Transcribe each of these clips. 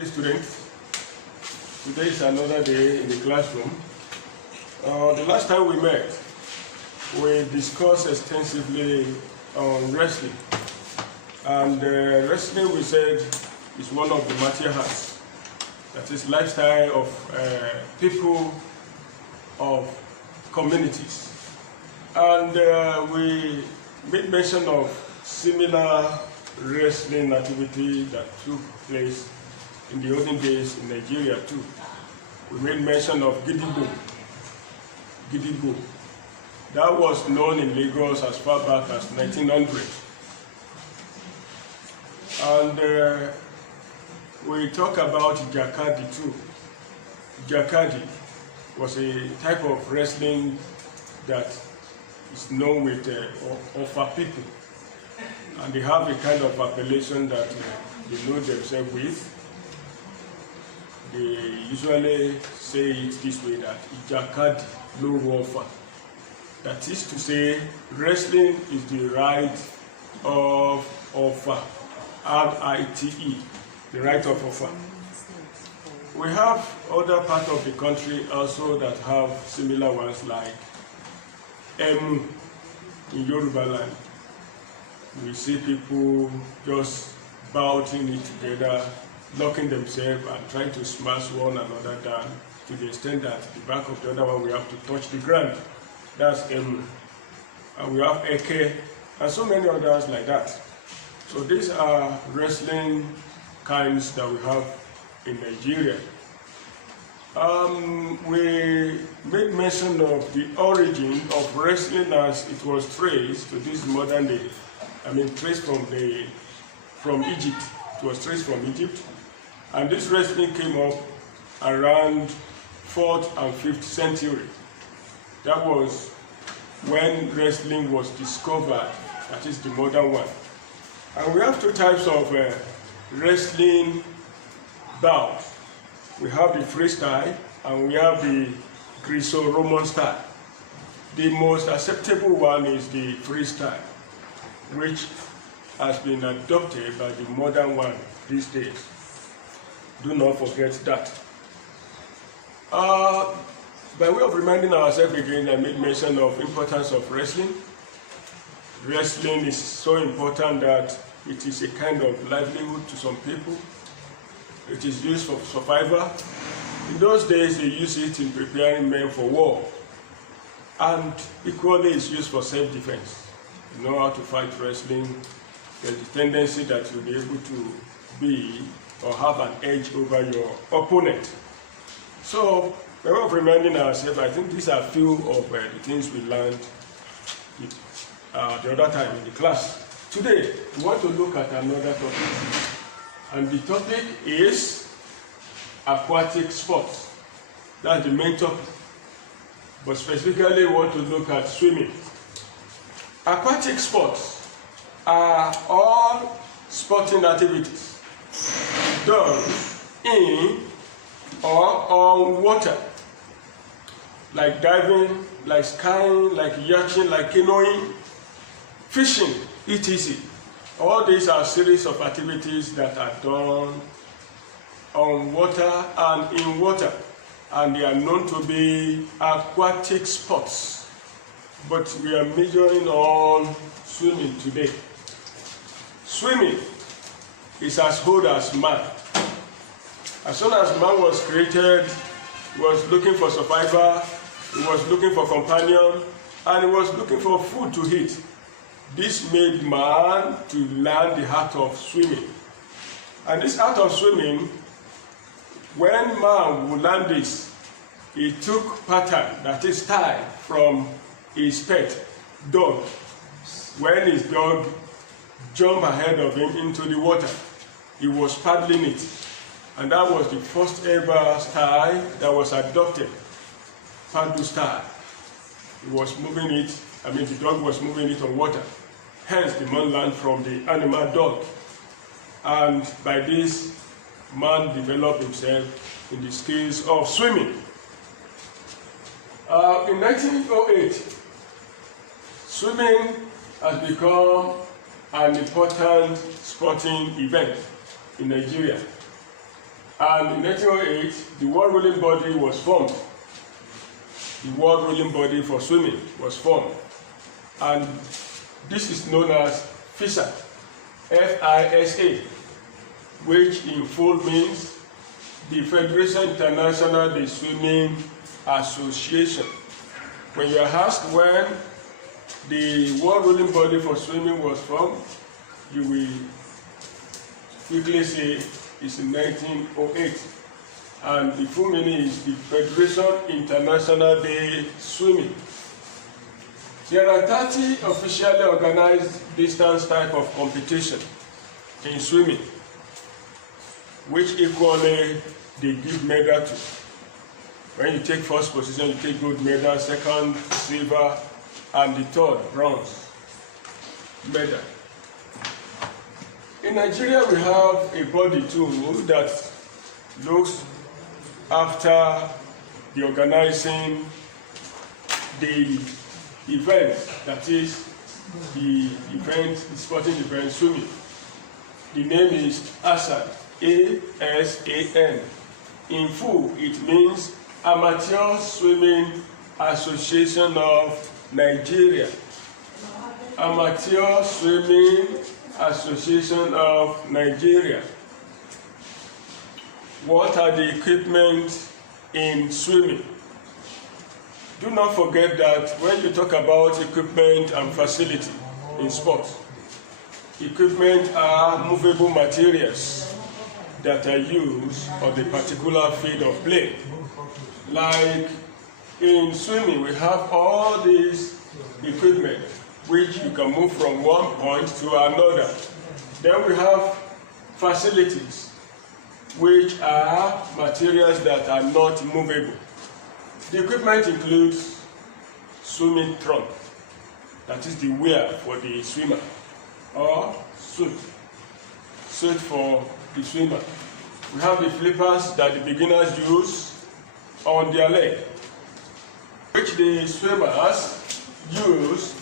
Hey students, today is another day in the classroom. The last time we met, we discussed extensively on wrestling. And wrestling, we said, is one of the materials, that is lifestyle of people, of communities. And we made mention of similar wrestling activity that took place in the olden days in Nigeria too. We made mention of Gidigbo. That was known in Lagos as far back as 1900. And we talk about Jakadi too. Jakadi was a type of wrestling that is known with Ofa people. And they have a kind of appellation that they know themselves with. They usually say it this way, that Ijakadi no Ofa. That is to say, wrestling is the right of Ofa, R-I-T-E, the right of Ofa. We have other parts of the country also that have similar ones, like Emu in Yoruba land. We see people just bouting it together, locking themselves and trying to smash one another down to the extent that the back of the other one we have to touch the ground. That's Emu. And we have Eke and so many others like that. So these are wrestling kinds that we have in Nigeria. We made mention of the origin of wrestling as it was traced to this modern day. Traced from Egypt. It was traced from Egypt. And this wrestling came up around 4th and 5th century. That was when wrestling was discovered, that is the modern one. And we have two types of wrestling bouts. We have the freestyle and we have the Greco-Roman style. The most acceptable one is the freestyle, which has been adopted by the modern one these days. Do not forget that. By way of reminding ourselves again, I made mention of the importance of wrestling. Wrestling is so important that it is a kind of livelihood to some people. It is used for survival. In those days, they used it in preparing men for war. And equally, it's used for self-defense. You know how to fight wrestling. There's the tendency that you'll be able to be or have an edge over your opponent. So, by way of reminding ourselves, I think these are a few of the things we learned the other time in the class. Today, we want to look at another topic. And the topic is aquatic sports. That's the main topic. But specifically, we want to look at swimming. Aquatic sports are all sporting activities done in or on water, like diving, like skiing, like yachting, like canoeing, fishing, etc. All these are a series of activities that are done on water and in water, and they are known to be aquatic sports. But we are majoring on swimming today. Swimming is as old as man. As soon as man was created, he was looking for survival, he was looking for companion, and he was looking for food to eat. This made man to learn the art of swimming. And this art of swimming, when man would learn this, he took pattern, that is style, from his pet, dog. When his dog jumped ahead of him into the water, he was paddling it. And that was the first ever style that was adopted, paddle style. He was moving it, the dog was moving it on water. Hence, the man learned from the animal dog. And by this, man developed himself in the skills of swimming. In 1908, swimming has become an important sporting event in Nigeria. And in 1908, the World Ruling Body was formed. The World Ruling Body for Swimming was formed. And this is known as FISA, F-I-S-A, which in full means the Federation International de Swimming Association. When you are asked when the World Ruling Body for Swimming was formed, you will quickly say it's in 1908. And the full meaning is the Federation International de Swimming. There are 30 officially organized distance type of competition in swimming, which equally they give medal to. When you take first position, you take gold medal, second, silver, and the third, bronze medal. In Nigeria, we have a body too that looks after the organizing the event, that is the event, the sporting event, swimming. The name is ASAN, A-S-A-N. In full, it means Amateur Swimming Association of Nigeria. Amateur Swimming Association of Nigeria. What are the equipment in swimming? Do not forget that when you talk about equipment and facility in sports, equipment are movable materials that are used on the particular field of play. Like in swimming, we have all these equipment which you can move from one point to another. Then we have facilities which are materials that are not movable. The equipment includes swimming trunk, that is the wear for the swimmer, or suit for the swimmer. We have the flippers that the beginners use on their leg, which the swimmers use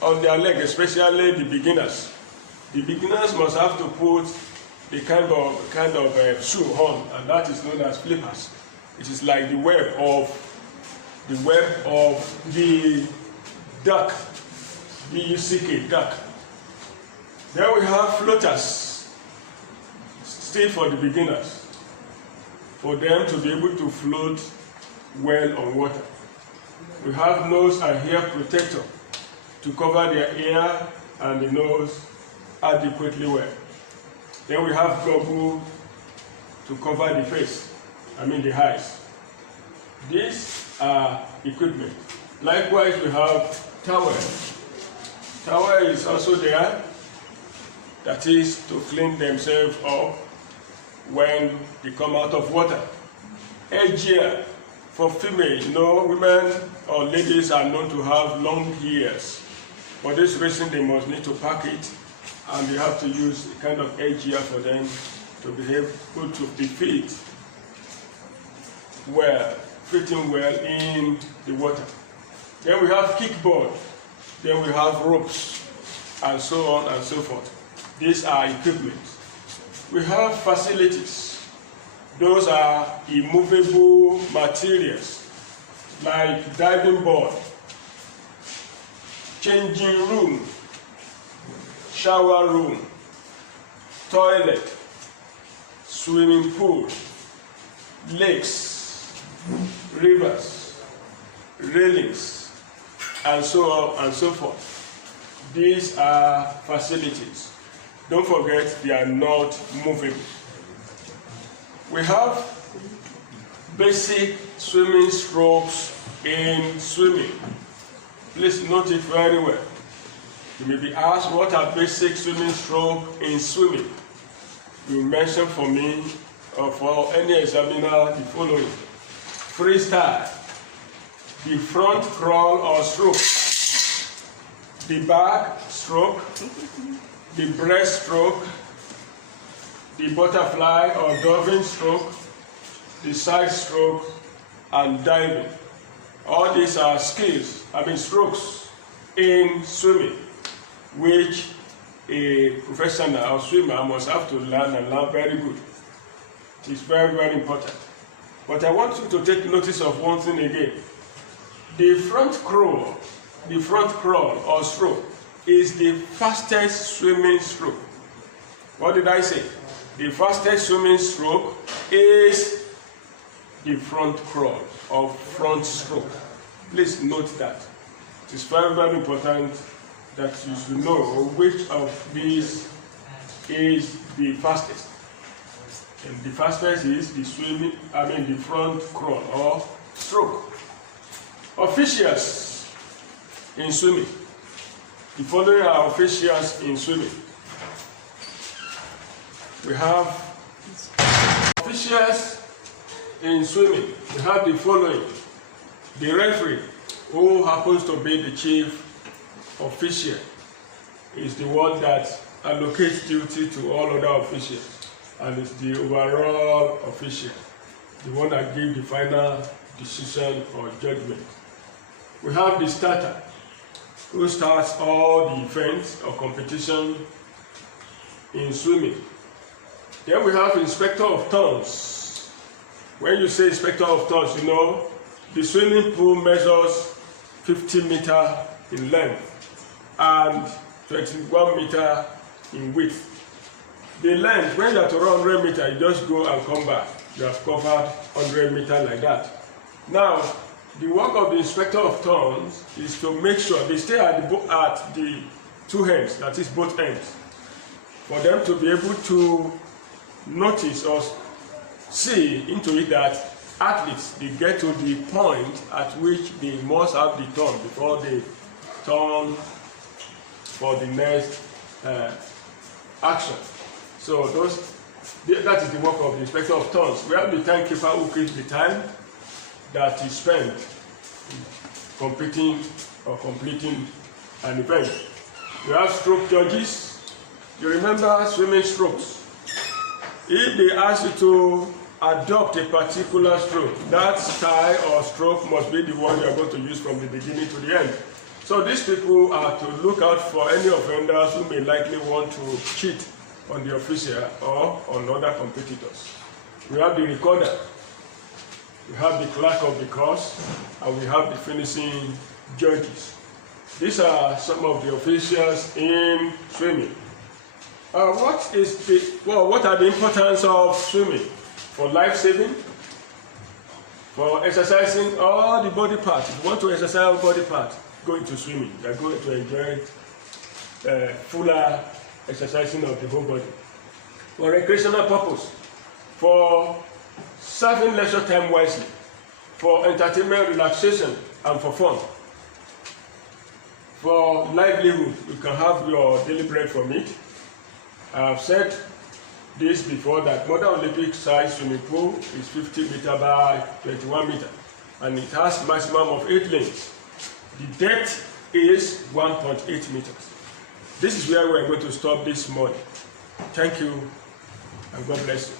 on their leg, especially the beginners. The beginners must have to put the kind of shoe on, and that is known as flippers. It is like the web of the duck, D-U-C-K, duck. Then we have floaters, still for the beginners, for them to be able to float well on water. We have nose and ear protector to cover their ear and the nose adequately well. Then we have goggle to cover the face, the eyes. These are equipment. Likewise, we have towel. Towel is also there, that is to clean themselves up when they come out of water. Hair for female, women or ladies are known to have long hairs. For this reason, they must need to pack it, and they have to use a kind of hair for them to be able to be fitting well in the water. Then we have kickboard, then we have ropes, and so on and so forth. These are equipment. We have facilities. Those are immovable materials, like diving board, changing room, shower room, toilet, swimming pool, lakes, rivers, railings, and so on and so forth. These are facilities. Don't forget, they are not movable. We have basic swimming strokes in swimming. Please note it very well. You may be asked, what are basic swimming strokes in swimming? You mention for me or for any examiner the following. Freestyle, the front crawl or stroke, the back stroke, the breaststroke, the butterfly or dolphin stroke, the side stroke, and diving. All these are skills, strokes in swimming, which a professional or swimmer must have to learn and learn very good. It's very, very important. But I want you to take notice of one thing again. The front crawl or stroke is the fastest swimming stroke. What did I say? The fastest swimming stroke is the front crawl or front stroke. Please note that. It is very, very important that you should know which of these is the fastest. And the fastest is the front crawl or stroke. Officials in swimming. The following are officials in swimming. We have officials in swimming. We have the following. The referee, who happens to be the chief official, is the one that allocates duty to all other officials, and is the overall official, the one that gives the final decision or judgment. We have the starter, who starts all the events or competition in swimming. Then we have inspector of turns. When you say inspector of turns, you know the swimming pool measures 50 meters in length and 21 meters in width. The length, when you are to run 100 meters, you just go and come back. You have covered 100 meters like that. Now, the work of the inspector of turns is to make sure they stay at the two ends, that is both ends, for them to be able to notice or see into it that athletes, they get to the point at which they must have the turn before they turn for the next action. So that is the work of the inspector of turns. We have the timekeeper who keeps the time that is spent competing or completing an event. We have stroke judges. You remember swimming strokes. If they ask you to adopt a particular stroke, that style or stroke must be the one you are going to use from the beginning to the end. So these people are to look out for any offenders who may likely want to cheat on the official or on other competitors. We have the recorder, we have the clerk of the course, and we have the finishing judges. These are some of the officials in swimming. What are the importance of swimming? For life saving, for exercising all the body parts. If you want to exercise all body parts, go into swimming. You are going to enjoy fuller exercising of the whole body. For recreational purpose, for serving leisure time wisely, for entertainment, relaxation, and for fun. For livelihood, you can have your daily bread from it. I have said this before, that modern Olympic size swimming pool is 50 meters by 21 meters, and it has maximum of 8 lanes. The depth is 1.8 meters. This is where we are going to stop this morning. Thank you, and God bless you.